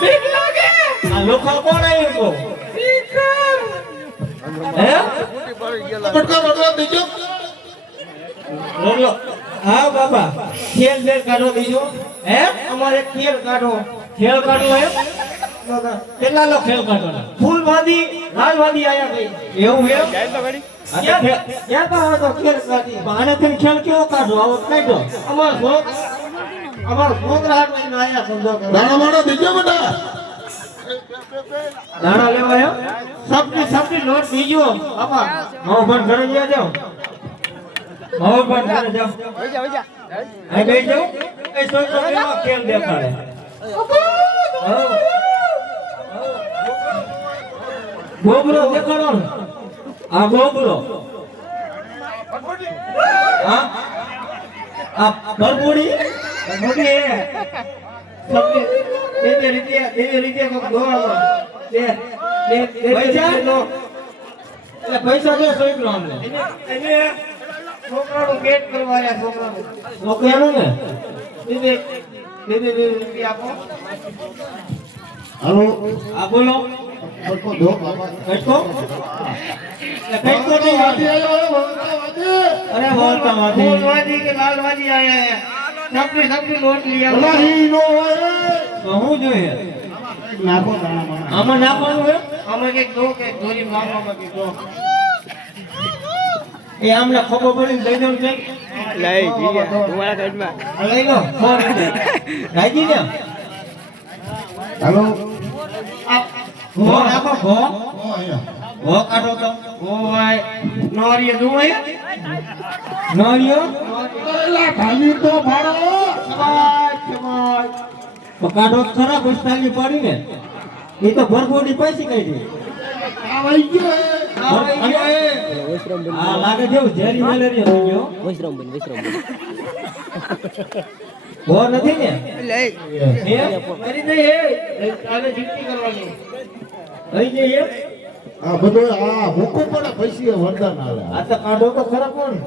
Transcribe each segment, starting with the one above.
બીક લાગે આ લોખા કોણ આવ્યું તો હે પટકા વડવા દેજો બોલો હા બાબા ખેલ બેલ કાઢો બીજો હે અમારે ખેલ કાઢો હે કેટલા લો ખેલ કાઢવાના ફૂલવાદી લાલવાદી આયા ભાઈ એવું એમ ક્યાં તો હતો ખેલ કાઢી આનાથી ખેલ કેવો કાઢો આવો કાઢો અમાર છોકરા હાટમાં આયા સમજો દાણા માણો દેજો બેટા દાણા લેવા એમ સબની લોટ બીજો બાપા હું પણ ઘરે ગયા જાવ હું પણ ઘરે જાવ આ ગઈ જાવ એ છોકરો કેવો ખેલ દેખાડે ગોબરો દેખાડો ને આ ગોબરો હા આ બરબોડી સબની એવી રીતે કોક દોડો પૈસા દે છોકરો અમને એને છોકરાનું ગેટ કરવા આવ્યા છોકરાનું ને દીદી રૂપિયા આપો હાલો આ બોલો પટકો દો બાબા કટકો નહીં વાદી આવ્યો વાદી અરે બોલતા વાદી કે લાલવાદી આયા સબની લોટ લઈ આવો નહીં નો હોય તો હું જોઈએ નાખો દાણા માણો આમાં નાખવાનું હે આમાં કે દો કે દોરી મારવામાં કે દો એ આમને ખબર પડી લઈ દઉં છે લઈ જીયા તમારા ઘરમાં લઈ લો ફોન રાજી ને હાલો ભો નાખો ભો અહીંયા ભો કાઢો તો ભો ભાઈ નોરિયો દુવાય નોરિયો એલા ખાલી તો ભાડો કાઢો ખરા ગુસ્તાની પડી ને એ તો ભરપૂરની પૈસી કઈ દી આવાઈ ગયો આ લાગે જેવું ઝેરી મેલેરિયા થઈ ગયો વૈશ્રમ બન ભો નથી ને લઈ એ કરી દે એ આને જીતી કરવાની થઈ જઈએ આ બધો આ ભૂકો પડે પૈસી વરદાન આલે આ તો કાઢો તો ખરા કોણ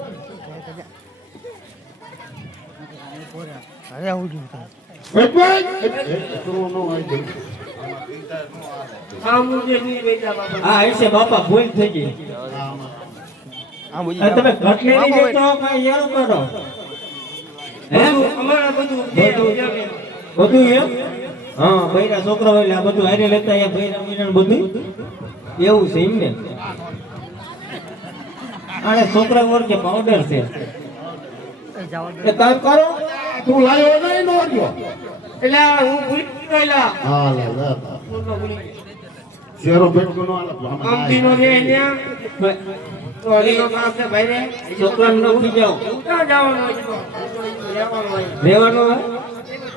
અરે આવું જ પટવાઈ કરો નો આવી હા હશે બાપા ભૂલ થઈ ગઈ આ મુજી આ તમે ઘટલેરી દેતો કાઈ યાર કરો હે અમારા બધું એમ હા બૈરા છોકરા હોય એટલે આ બધું હારે લેતા અહીંયા બૈરા મીરા બધું એવું છે એમ ને આને છોકરા વર કે પાવડર છે એ તમે કરો તું લાયો નહીં નો ગયો એટલે હું ભૂલી ગયેલા હા લે લે શેરો બેટકો નો આલે કંપનીનો રે ને તો અલીનો કામ છે ભાઈ રે છોકરાને નોખી જાઓ ક્યાં જવાનું રહેવાનું હોય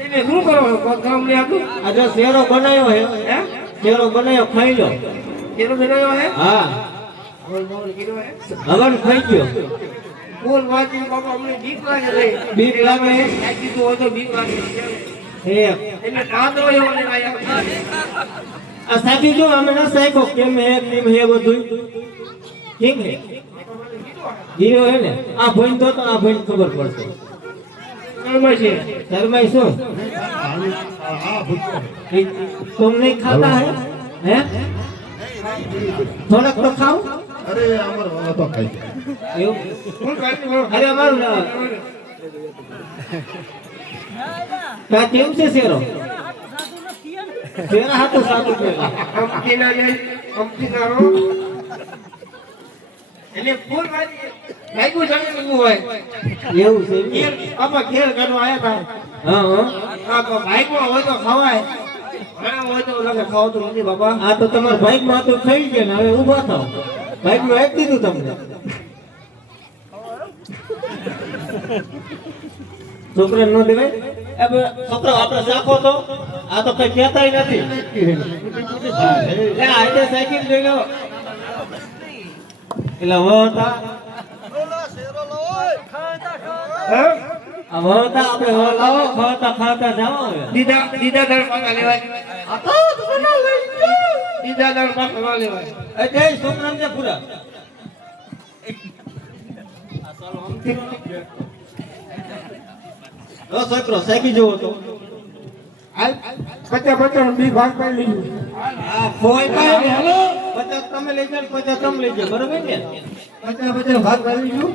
એને શું કરવાનું કોઈ કામ નહીં આપું આ જો શેરો બનાવ્યો હે શેરો બનાવ્યો ખાઈ લો શેરો બનાવ્યો હે હા હવન ખાઈ ગયો બોલ વાંચી બાપા અમને બીક લાગે રે બીક લાગે સાચી તો હોય તો બીક લાગે એને કાંદો એવો ને આયા આ સાચી જો અમે ના સાઈકો કેમ હે બધું કેમ હે જીરો હે ને આ ભઈન તો આ ભઈન ખબર પડશે શર્માઈ શું तुम नहीं खाता है हैं થોડક તો ખાઓ અરે અમર વાળા તો ખાઈ અરે અમારું કા કેમ છે શેરો શેરા હાથો સાચું કે કંપનીના રો એટલે ફૂલ વાજી લાગ્યું જમીન હોય એવું છે આપા ખેલ કાઢવા આયા હતા હા આ તો બાઈકમાં હોય તો ખવાય હા હોય તો લગે ખાવતું નથી બાબા આ તો તમારા બાઈકમાં તો થઈ ગયા ને હવે ઊભા થાવ બાઈકમાં આપી દીધું તમને છોકરા નો દેવાય છોકરો આપણે રાખો તો આ તો કઈ કહેતાય નથી આજે સાયકલ જોઈ લો એટલે હોતા હોતા આપણે લાવો ખાતા જાઓ દીદા દળ પાકા લેવાય દીદા દળ પાકા લેવાય અજય છોકરા ને પૂરા છોકરો સાયકલ જોવો તો હાલ 50-50 બી ભાગ પાડી લીધું. હા કોઈ કાંઈ નહીં. હાલો 50 તમે લઈ જાઓ 50 તમે લઈ જાઓ બરોબર ને 50-50 ભાગ પાડી લીધું.